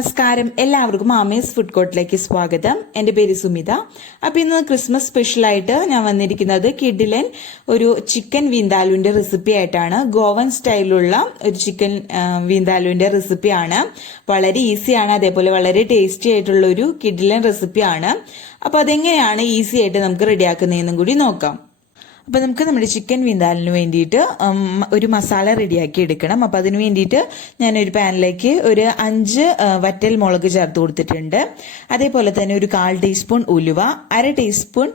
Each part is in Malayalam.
നമസ്കാരം, എല്ലാവർക്കും ആമീസ് ഫുഡ് കോർട്ടിലേക്ക് സ്വാഗതം. എൻ്റെ പേര് സുമിത. അപ്പോൾ ഇന്ന് ക്രിസ്മസ് സ്പെഷ്യലായിട്ട് ഞാൻ വന്നിരിക്കുന്നത് കിഡിലൻ ഒരു ചിക്കൻ വിന്താലുവിൻ്റെ റെസിപ്പി ആയിട്ടാണ്. ഗോവൻ സ്റ്റൈലിലുള്ള ഒരു ചിക്കൻ വിന്താലുവിൻ്റെ റെസിപ്പിയാണ്. വളരെ ഈസിയാണ്, അതേപോലെ വളരെ ടേസ്റ്റി ആയിട്ടുള്ള ഒരു കിഡിലൻ റെസിപ്പിയാണ്. അപ്പോൾ അതെങ്ങനെയാണ് ഈസി ആയിട്ട് നമുക്ക് റെഡിയാക്കുന്നതെന്നും കൂടി നോക്കാം. അപ്പോൾ നമുക്ക് നമ്മുടെ ചിക്കൻ വിന്താലിന് വേണ്ടിയിട്ട് ഒരു മസാല റെഡിയാക്കി എടുക്കണം. അപ്പോൾ അതിന് വേണ്ടിയിട്ട് ഞാനൊരു പാനിലേക്ക് ഒരു 5 വറ്റൽ മുളക് ചേർത്ത് കൊടുത്തിട്ടുണ്ട്. അതേപോലെ തന്നെ ഒരു 1/4 ടീസ്പൂൺ ഉലുവ, 1/2 ടീസ്പൂൺ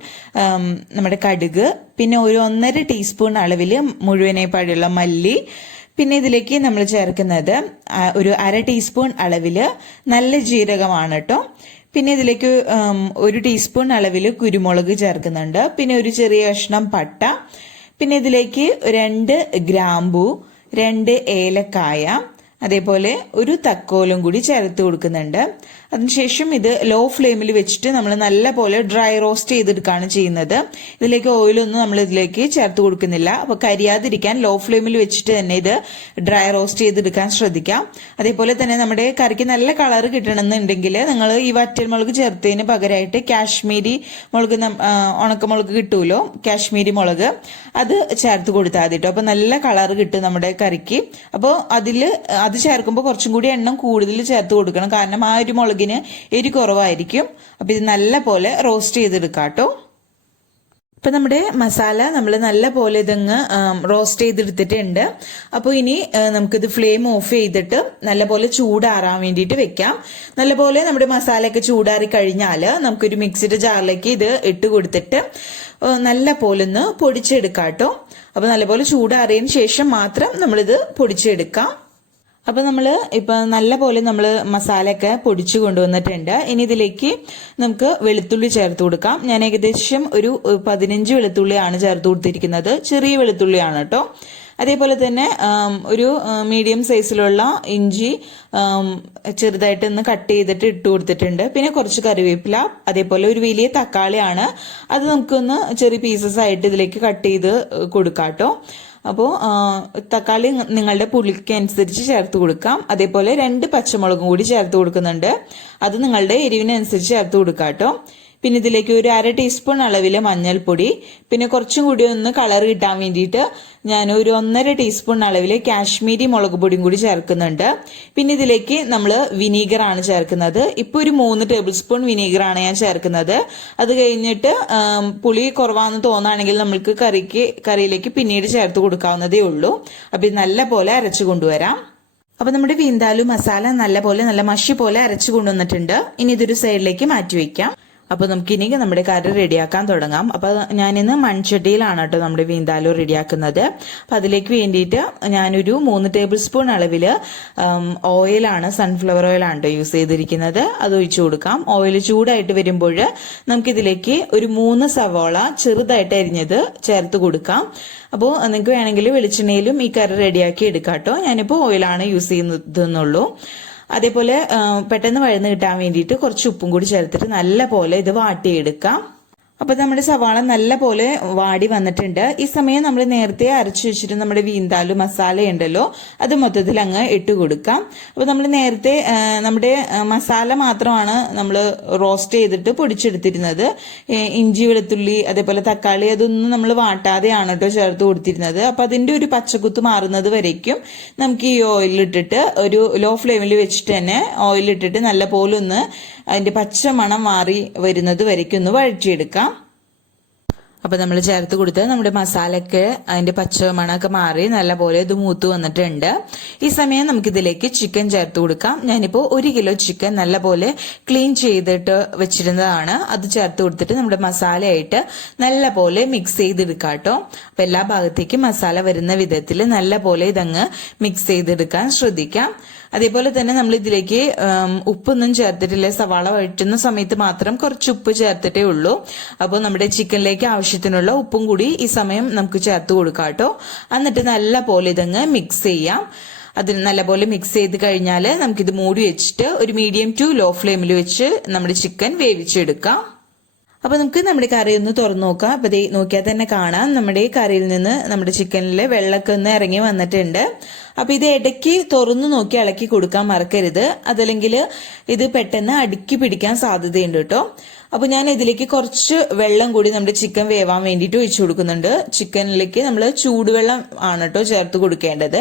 നമ്മുടെ കടുക്, പിന്നെ ഒരു 1.5 ടീസ്പൂൺ അളവിൽ മുഴുവനായി പാടുള്ള മല്ലി, പിന്നെ ഇതിലേക്ക് നമ്മൾ ചേർക്കുന്നത് ഒരു 1/2 ടീസ്പൂൺ അളവിൽ നല്ല ജീരകമാണ് കേട്ടോ. പിന്നെ ഇതിലേക്ക് 1 ടീസ്പൂൺ അളവിൽ കുരുമുളക് ചേർക്കുന്നുണ്ട്. പിന്നെ ഒരു ചെറിയ കഷ്ണം പട്ട, പിന്നെ ഇതിലേക്ക് 2 ഗ്രാമ്പൂ, 2 ഏലക്കായ, അതേപോലെ ഒരു തക്കോലം കൂടി ചേർത്ത് കൊടുക്കുന്നുണ്ട്. അതിനുശേഷം ഇത് ലോ ഫ്ലെയിമിൽ വെച്ചിട്ട് നമ്മൾ നല്ല പോലെ ഡ്രൈ റോസ്റ്റ് ചെയ്തെടുക്കുകയാണ് ചെയ്യുന്നത്. ഇതിലേക്ക് ഓയിലൊന്നും നമ്മൾ ഇതിലേക്ക് ചേർത്ത് കൊടുക്കുന്നില്ല. അപ്പോൾ കരിയാതിരിക്കാൻ ലോ ഫ്ലെയിമിൽ വെച്ചിട്ട് തന്നെ ഇത് ഡ്രൈ റോസ്റ്റ് ചെയ്തെടുക്കാൻ ശ്രദ്ധിക്കാം. അതേപോലെ തന്നെ നമ്മുടെ കറിക്ക് നല്ല കളർ കിട്ടണമെന്നുണ്ടെങ്കിൽ നിങ്ങൾ ഈ വറ്റൽമുളക് ചേർത്തതിന് പകരമായിട്ട് കാശ്മീരി മുളക്, ഉണക്കമുളക് കിട്ടുമല്ലോ, കാശ്മീരി മുളക്, അത് ചേർത്ത് കൊടുത്താൽ മതി കേട്ടോ. അപ്പോൾ നല്ല കളർ കിട്ടും നമ്മുടെ കറിക്ക്. അപ്പോൾ അത് ചേർക്കുമ്പോൾ കുറച്ചും കൂടി എണ്ണം കൂടുതൽ ചേർത്ത് കൊടുക്കണം, കാരണം ആ ഒരു മുളകിന് എരി കുറവായിരിക്കും. അപ്പൊ ഇത് നല്ല പോലെ റോസ്റ്റ് ചെയ്തെടുക്കാം കേട്ടോ. ഇപ്പൊ നമ്മുടെ മസാല നമ്മൾ നല്ല പോലെ ഇതങ്ങ് റോസ്റ്റ് ചെയ്തെടുത്തിട്ടുണ്ട്. അപ്പോൾ ഇനി നമുക്കിത് ഫ്ലെയിം ഓഫ് ചെയ്തിട്ട് നല്ല പോലെ ചൂടാറാൻ വേണ്ടിയിട്ട് വെക്കാം. നല്ലപോലെ നമ്മുടെ മസാലയൊക്കെ ചൂടാറി കഴിഞ്ഞാൽ നമുക്കൊരു മിക്സിയുടെ ജാറിലേക്ക് ഇത് ഇട്ട് കൊടുത്തിട്ട് നല്ല പോലെ ഒന്ന് പൊടിച്ചെടുക്കാം കേട്ടോ. അപ്പൊ നല്ലപോലെ ചൂടാറിയതിന് ശേഷം മാത്രം നമ്മളിത് പൊടിച്ചെടുക്കാം. അപ്പൊ നമ്മൾ ഇപ്പൊ നല്ല പോലെ നമ്മൾ മസാലയൊക്കെ പൊടിച്ചു കൊണ്ടുവന്നിട്ടുണ്ട്. ഇനി ഇതിലേക്ക് നമുക്ക് വെളുത്തുള്ളി ചേർത്ത് കൊടുക്കാം. ഞാൻ ഏകദേശം ഒരു 15 വെളുത്തുള്ളിയാണ് ചേർത്ത് കൊടുത്തിരിക്കുന്നത്. ചെറിയ വെളുത്തുള്ളിയാണ് കേട്ടോ. അതേപോലെ തന്നെ ഒരു മീഡിയം സൈസിലുള്ള ഇഞ്ചി ചെറുതായിട്ട് ഒന്ന് കട്ട് ചെയ്തിട്ട് ഇട്ട് കൊടുത്തിട്ടുണ്ട്. പിന്നെ കുറച്ച് കറിവേപ്പില, അതേപോലെ ഒരു വലിയ തക്കാളിയാണ്, അത് നമുക്കൊന്ന് ചെറിയ പീസസ് ആയിട്ട് ഇതിലേക്ക് കട്ട് ചെയ്ത് കൊടുക്കാം കേട്ടോ. അപ്പോൾ തക്കാളി നിങ്ങളുടെ പുളിക്ക് അനുസരിച്ച് ചേർത്ത് കൊടുക്കാം. അതേപോലെ 2 പച്ചമുളകും കൂടി ചേർത്ത് കൊടുക്കുന്നുണ്ട്, അത് നിങ്ങളുടെ എരിവിനനുസരിച്ച് ചേർത്ത് കൊടുക്കാം കേട്ടോ. പിന്നെ ഇതിലേക്ക് ഒരു 1/2 ടീസ്പൂൺ അളവിൽ മഞ്ഞൾപ്പൊടി, പിന്നെ കുറച്ചും കൂടി ഒന്ന് കളർ കിട്ടാൻ വേണ്ടിയിട്ട് ഞാൻ ഒരു 1.5 ടീസ്പൂൺ അളവിൽ കാശ്മീരി മുളക് പൊടിയും കൂടി ചേർക്കുന്നുണ്ട്. പിന്നെ ഇതിലേക്ക് നമ്മൾ വിനീഗർ ആണ് ചേർക്കുന്നത്. ഇപ്പോൾ ഒരു 3 ടേബിൾ സ്പൂൺ വിനീഗറാണ് ഞാൻ ചേർക്കുന്നത്. അത് കഴിഞ്ഞിട്ട് പുളി കുറവാണെന്ന് തോന്നുകയാണെങ്കിൽ നമ്മൾക്ക് കറിയിലേക്ക് പിന്നീട് ചേർത്ത് കൊടുക്കാവുന്നതേ ഉള്ളൂ. അപ്പോൾ ഇത് നല്ല പോലെ അരച്ചു കൊണ്ടുവരാം. അപ്പൊ നമ്മുടെ വിന്താലു മസാല നല്ല മഷി പോലെ അരച്ചു കൊണ്ടുവന്നിട്ടുണ്ട്. ഇനി ഇതൊരു സൈഡിലേക്ക് മാറ്റി വയ്ക്കാം. അപ്പോൾ നമുക്കിനി നമ്മുടെ കറി റെഡിയാക്കാൻ തുടങ്ങാം. അപ്പോൾ ഞാനിന്ന് മൺചട്ടിയിലാണ് കേട്ടോ നമ്മുടെ വിന്താലു റെഡിയാക്കുന്നത്. അപ്പം അതിലേക്ക് വേണ്ടിയിട്ട് ഞാനൊരു 3 ടേബിൾ സ്പൂൺ അളവിൽ ഓയിലാണ്, സൺഫ്ലവർ ഓയിലാണ് കേട്ടോ യൂസ് ചെയ്തിരിക്കുന്നത്. അത് ഒഴിച്ചു കൊടുക്കാം. ഓയിൽ ചൂടായിട്ട് വരുമ്പോൾ നമുക്കിതിലേക്ക് ഒരു 3 സവാള ചെറുതായിട്ട് അരിഞ്ഞത് ചേർത്ത് കൊടുക്കാം. അപ്പോൾ നിങ്ങൾക്ക് വേണമെങ്കിൽ വെളിച്ചെണ്ണയിലും ഈ കറി റെഡിയാക്കി എടുക്കാം കേട്ടോ. ഞാനിപ്പോൾ ഓയിലാണ് യൂസ് ചെയ്യുന്നതെന്നുള്ളൂ. അതേപോലെ പെട്ടെന്ന് വഴന്ന് കിട്ടാൻ വേണ്ടിയിട്ട് കുറച്ച് ഉപ്പും കൂടി ചേർത്തിട്ട് നല്ല പോലെ ഇത് വാട്ടിയെടുക്കാം. അപ്പൊ നമ്മുടെ സവാള നല്ല പോലെ വാടി വന്നിട്ടുണ്ട്. ഈ സമയം നമ്മൾ നേരത്തെ അരച്ചു വെച്ചിട്ട് നമ്മുടെ വിന്താലു മസാല ഉണ്ടല്ലോ, അത് മൊത്തത്തിൽ അങ്ങ് ഇട്ട് കൊടുക്കാം. അപ്പൊ നമ്മൾ നേരത്തെ നമ്മുടെ മസാല മാത്രമാണ് നമ്മൾ റോസ്റ്റ് ചെയ്തിട്ട് പൊടിച്ചെടുത്തിരുന്നത്. ഇഞ്ചി, വെളുത്തുള്ളി, അതേപോലെ തക്കാളി, അതൊന്നും നമ്മൾ വാട്ടാതെയാണ് കേട്ടോ ചേർത്ത് കൊടുത്തിരുന്നത്. അപ്പൊ അതിന്റെ ഒരു പച്ചക്കുത്ത് മാറുന്നത് വരയ്ക്കും നമുക്ക് ഈ ഓയിലിട്ടിട്ട് ഒരു ലോ ഫ്ലെയിമിൽ വെച്ചിട്ട് തന്നെ ഓയിലിട്ടിട്ട് നല്ല പോലെ ഒന്ന് അതിന്റെ പച്ച മണം മാറി വരുന്നത് വരയ്ക്കും ഒന്ന് വഴറ്റിയെടുക്കാം. അപ്പൊ നമ്മൾ ചേർത്ത് കൊടുത്ത് നമ്മുടെ മസാലയൊക്കെ അതിന്റെ പച്ചമണമൊക്കെ മാറി നല്ല പോലെ ഇത് മൂത്ത് വന്നിട്ടുണ്ട്. ഈ സമയം നമുക്കിതിലേക്ക് ചിക്കൻ ചേർത്ത് കൊടുക്കാം. ഞാനിപ്പോൾ 1 കിലോ ചിക്കൻ നല്ല പോലെ ക്ലീൻ ചെയ്തിട്ട് വെച്ചിരുന്നതാണ്. അത് ചേർത്ത് കൊടുത്തിട്ട് നമ്മുടെ മസാലയായിട്ട് നല്ല പോലെ മിക്സ് ചെയ്തെടുക്കാം കേട്ടോ. അപ്പൊ എല്ലാ ഭാഗത്തേക്കും മസാല വരുന്ന വിധത്തിൽ നല്ല പോലെ ഇതങ്ങ് മിക്സ് ചെയ്തെടുക്കാൻ ശ്രദ്ധിക്കാം. അതേപോലെ തന്നെ നമ്മൾ ഇതിലേക്ക് ഉപ്പൊന്നും ചേർത്തിട്ടില്ല. സവാള വഴറ്റുന്ന സമയത്ത് മാത്രം കുറച്ച് ഉപ്പ് ചേർത്തിട്ടേ ഉള്ളൂ. അപ്പോൾ നമ്മുടെ ചിക്കനിലേക്ക് ആവശ്യത്തിനുള്ള ഉപ്പും കൂടി ഈ സമയം നമുക്ക് ചേർത്ത് കൊടുക്കാം കേട്ടോ. എന്നിട്ട് നല്ല പോലെ ഇതങ്ങ് മിക്സ് ചെയ്യാം. അതിന് നല്ലപോലെ മിക്സ് ചെയ്ത് കഴിഞ്ഞാൽ നമുക്കിത് മൂടി വെച്ചിട്ട് ഒരു മീഡിയം ടു ലോ ഫ്ലെയിമിൽ വെച്ച് നമ്മുടെ ചിക്കൻ വേവിച്ചെടുക്കാം. അപ്പൊ നമുക്ക് നമ്മുടെ കറി ഒന്ന് തുറന്നു നോക്കാം. അപ്പൊ നോക്കിയാൽ തന്നെ കാണാം നമ്മുടെ കറിയിൽ നിന്ന് നമ്മുടെ ചിക്കനിലെ വെള്ളമൊക്കെ ഒന്ന് ഇറങ്ങി വന്നിട്ടുണ്ട്. അപ്പൊ ഇത് ഇടയ്ക്ക് തുറന്നു നോക്കി ഇളക്കി കൊടുക്കാൻ മറക്കരുത്, അതല്ലെങ്കിൽ ഇത് പെട്ടെന്ന് അടുക്കി പിടിക്കാൻ സാധ്യതയുണ്ട് കേട്ടോ. അപ്പൊ ഞാൻ ഇതിലേക്ക് കുറച്ച് വെള്ളം കൂടി നമ്മുടെ ചിക്കൻ വേവാൻ വേണ്ടിയിട്ട് ഒഴിച്ചു കൊടുക്കുന്നുണ്ട്. ചിക്കനിലേക്ക് നമ്മൾ ചൂടുവെള്ളം ആണ് കേട്ടോ ചേർത്ത് കൊടുക്കേണ്ടത്.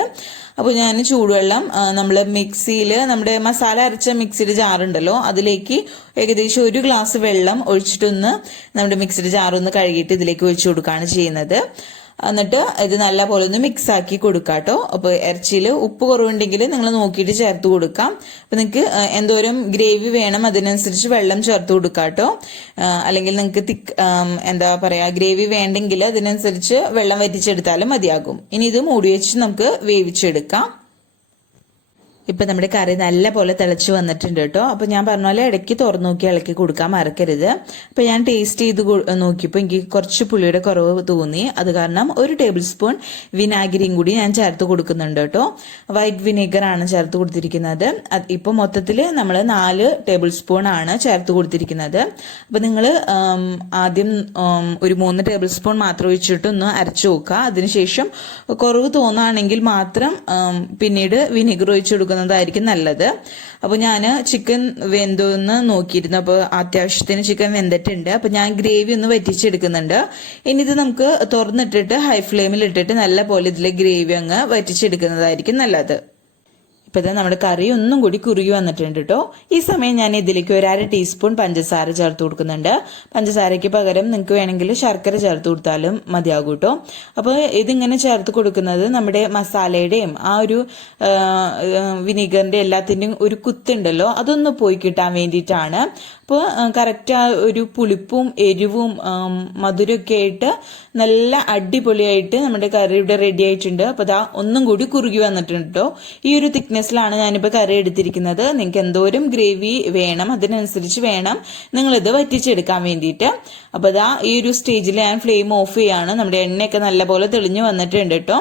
അപ്പോൾ ഞാൻ ചൂടുവെള്ളം നമ്മൾ മിക്സിയിൽ നമ്മുടെ മസാല അരച്ച മിക്സിയുടെ ജാറുണ്ടല്ലോ അതിലേക്ക് ഏകദേശം 1 ഗ്ലാസ് വെള്ളം ഒഴിച്ചിട്ടൊന്ന് നമ്മുടെ മിക്സിയുടെ ജാറൊന്ന് കഴുകിയിട്ട് ഇതിലേക്ക് ഒഴിച്ചു കൊടുക്കുകയാണ് ചെയ്യുന്നത്. എന്നിട്ട് ഇത് നല്ല പോലെ ഒന്ന് മിക്സ് ആക്കി കൊടുക്കാം കേട്ടോ. അപ്പോൾ ഇറച്ചിയിൽ ഉപ്പ് കുറവുണ്ടെങ്കിൽ നിങ്ങൾ നോക്കിയിട്ട് ചേർത്ത് കൊടുക്കാം. അപ്പം നിങ്ങൾക്ക് എന്തോരം ഗ്രേവി വേണം അതിനനുസരിച്ച് വെള്ളം ചേർത്ത് കൊടുക്കാം കേട്ടോ. അല്ലെങ്കിൽ നിങ്ങൾക്ക് എന്താ പറയുക ഗ്രേവി വേണ്ടെങ്കിൽ അതിനനുസരിച്ച് വെള്ളം വറ്റിച്ചെടുത്താലും മതിയാകും. ഇനി ഇത് മൂടി വെച്ച് നമുക്ക് വേവിച്ചെടുക്കാം. ഇപ്പൊ നമ്മുടെ കറി നല്ല പോലെ തിളച്ച് വന്നിട്ടുണ്ട് കേട്ടോ. അപ്പൊ ഞാൻ പറഞ്ഞ പോലെ ഇടയ്ക്ക് തുറന്നു നോക്കി ഇളക്കി കൊടുക്കാൻ മറക്കരുത്. അപ്പൊ ഞാൻ ടേസ്റ്റ് ചെയ്ത് നോക്കിയപ്പോൾ എനിക്ക് കുറച്ച് പുളിയുടെ കുറവ് തോന്നി. അത് കാരണം 1 ടേബിൾ സ്പൂൺ വിനാഗിരിയും കൂടി ഞാൻ ചേർത്ത് കൊടുക്കുന്നുണ്ട് കേട്ടോ. വൈറ്റ് വിനെഗർ ആണ് ചേർത്ത് കൊടുത്തിരിക്കുന്നത്. ഇപ്പൊ മൊത്തത്തിൽ നമ്മൾ 4 ടേബിൾ സ്പൂൺ ആണ് ചേർത്ത് കൊടുത്തിരിക്കുന്നത്. അപ്പൊ നിങ്ങൾ ആദ്യം ഒരു 3 ടേബിൾ സ്പൂൺ മാത്രം ഒഴിച്ചിട്ട് ഒന്ന് അരച്ചു നോക്കുക. അതിനുശേഷം കുറവ് തോന്നുകയാണെങ്കിൽ മാത്രം പിന്നീട് വിനെഗർ ഒഴിച്ചു കൊടുക്കുക ായിരിക്കും നല്ലത്. അപ്പൊ ഞാൻ ചിക്കൻ വെന്തോന്ന് നോക്കിയിരുന്നു. അപ്പോൾ അത്യാവശ്യത്തിന് ചിക്കൻ വെന്തിട്ടുണ്ട്. അപ്പൊ ഞാൻ ഗ്രേവി ഒന്ന് വറ്റിച്ചെടുക്കുന്നുണ്ട്. ഇനി ഇത് നമുക്ക് തുറന്നിട്ടിട്ട് ഹൈ ഫ്ലെയിമിൽ ഇട്ടിട്ട് നല്ല പോലെ ഇതിലെ ഗ്രേവി അങ്ങ് വറ്റിച്ചെടുക്കുന്നതായിരിക്കും നല്ലത്. ഇപ്പൊ നമ്മുടെ കറി ഒന്നും കൂടി കുറുകി വന്നിട്ടുണ്ട് കേട്ടോ. ഈ സമയം ഞാൻ ഇതിലേക്ക് 1/2 ടീസ്പൂൺ പഞ്ചസാര ചേർത്ത് കൊടുക്കുന്നുണ്ട്. പഞ്ചസാരയ്ക്ക് പകരം നിങ്ങൾക്ക് വേണമെങ്കിൽ ശർക്കര ചേർത്ത് കൊടുത്താലും മതിയാകും കേട്ടോ. അപ്പോൾ ഇതിങ്ങനെ ചേർത്ത് കൊടുക്കുന്നത് നമ്മുടെ മസാലയുടെയും ആ ഒരു വിനീഗറിന്റെ എല്ലാത്തിൻ്റെയും ഒരു കുത്തുണ്ടല്ലോ അതൊന്ന് പോയി കിട്ടാൻ വേണ്ടിയിട്ടാണ്. അപ്പോൾ കറക്റ്റ് ആ ഒരു പുളിപ്പും എരിവും മധുരമൊക്കെ ആയിട്ട് നല്ല അടിപൊളിയായിട്ട് നമ്മുടെ കറി ഇവിടെ റെഡി ആയിട്ടുണ്ട്. അപ്പോൾ അതാ ഒന്നും കൂടി കുറുകി വന്നിട്ടുണ്ട് കേട്ടോ. ഈ ഒരു തിക്നെസ്സിലാണ് ഞാനിപ്പോൾ കറി എടുത്തിരിക്കുന്നത്. നിങ്ങൾക്ക് എന്തോരം ഗ്രേവി വേണം അതിനനുസരിച്ച് വേണം നിങ്ങളിത് വറ്റിച്ചെടുക്കാൻ വേണ്ടിയിട്ട്. അപ്പോൾ അതാ ഈ ഒരു സ്റ്റേജിൽ ഞാൻ ഫ്ലെയിം ഓഫ് ചെയ്യാണ്. നമ്മുടെ എണ്ണയൊക്കെ നല്ലപോലെ തെളിഞ്ഞു വന്നിട്ടുണ്ട് കേട്ടോ.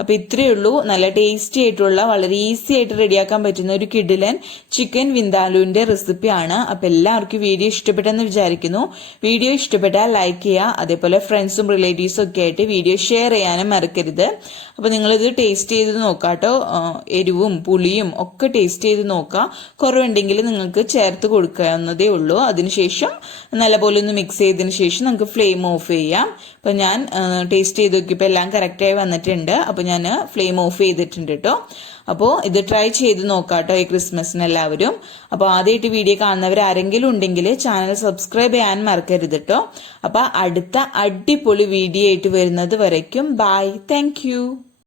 അപ്പോൾ ഇത്രയേ ഉള്ളൂ. നല്ല ടേസ്റ്റി ആയിട്ടുള്ള വളരെ ഈസി ആയിട്ട് റെഡിയാക്കാൻ പറ്റുന്ന ഒരു കിടിലൻ ചിക്കൻ വിന്താലുവിന്റെ റെസിപ്പിയാണ്. അപ്പോൾ എല്ലാവർക്കും വീഡിയോ ഇഷ്ടപ്പെട്ടെന്ന് വിചാരിക്കുന്നു. വീഡിയോ ഇഷ്ടപ്പെട്ടാൽ ലൈക്ക് ചെയ്യുക. അതേപോലെ ഫ്രണ്ട്സും റിലേറ്റീവ്സും ഒക്കെ ആയിട്ട് വീഡിയോ ഷെയർ ചെയ്യാനും മറക്കരുത്. അപ്പോൾ നിങ്ങളിത് ടേസ്റ്റ് ചെയ്ത് നോക്കാം കേട്ടോ. എരിവും പുളിയും ഒക്കെ ടേസ്റ്റ് ചെയ്ത് നോക്കാം. കുറവുണ്ടെങ്കിൽ നിങ്ങൾക്ക് ചേർത്ത് കൊടുക്കാവുന്നതേ ഉള്ളൂ. അതിനുശേഷം നല്ലപോലെ ഒന്ന് മിക്സ് ചെയ്തതിന് ശേഷം നമുക്ക് ഫ്ലെയിം ഓഫ് ചെയ്യാം. അപ്പോൾ ഞാൻ ടേസ്റ്റ് ചെയ്ത് നോക്കിയപ്പോൾ എല്ലാം കറക്റ്റായി വന്നിട്ടുണ്ട്. അപ്പോൾ ഞാൻ ഫ്ലെയിം ഓഫ് ചെയ്തിട്ടുണ്ട് കേട്ടോ. അപ്പോൾ ഇത് ട്രൈ ചെയ്ത് നോക്കാം കേട്ടോ ഈ ക്രിസ്മസിന് എല്ലാവരും. അപ്പോൾ ആദ്യമായിട്ട് വീഡിയോ കാണുന്നവർ ആരെങ്കിലും ഉണ്ടെങ്കിൽ ചാനൽ സബ്സ്ക്രൈബ് ചെയ്യാൻ മറക്കരുത് കേട്ടോ. അപ്പോൾ അടുത്ത അടിപൊളി വീഡിയോ ആയിട്ട് വരുന്നത് വരയ്ക്കും ബൈ. Thank you.